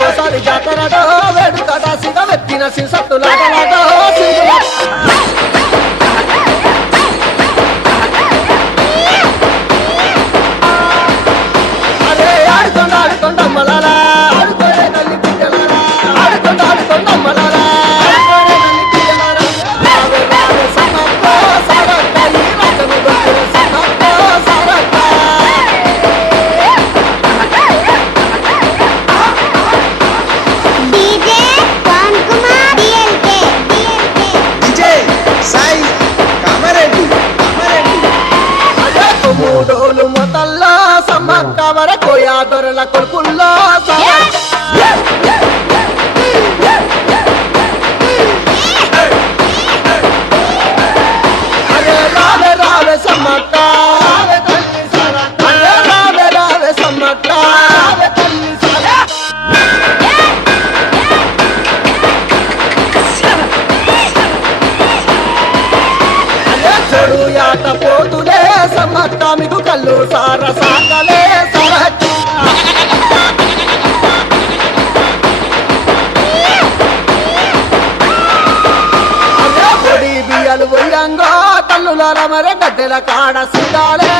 కోసాలి జాతరడో వేడుకడా సిగ వెత్తిన సిసత్తులాడలాడో సిగులా ఓలు మొతల్లా సమ్మక్క వరకు యాదొరల కొడుకుల్లో అక్క కళ్ళు సార సాకలే సరచు బియ్యలు బొయ్యంగా కళ్ళుల మరే గద్దెల కాడ సిగాలే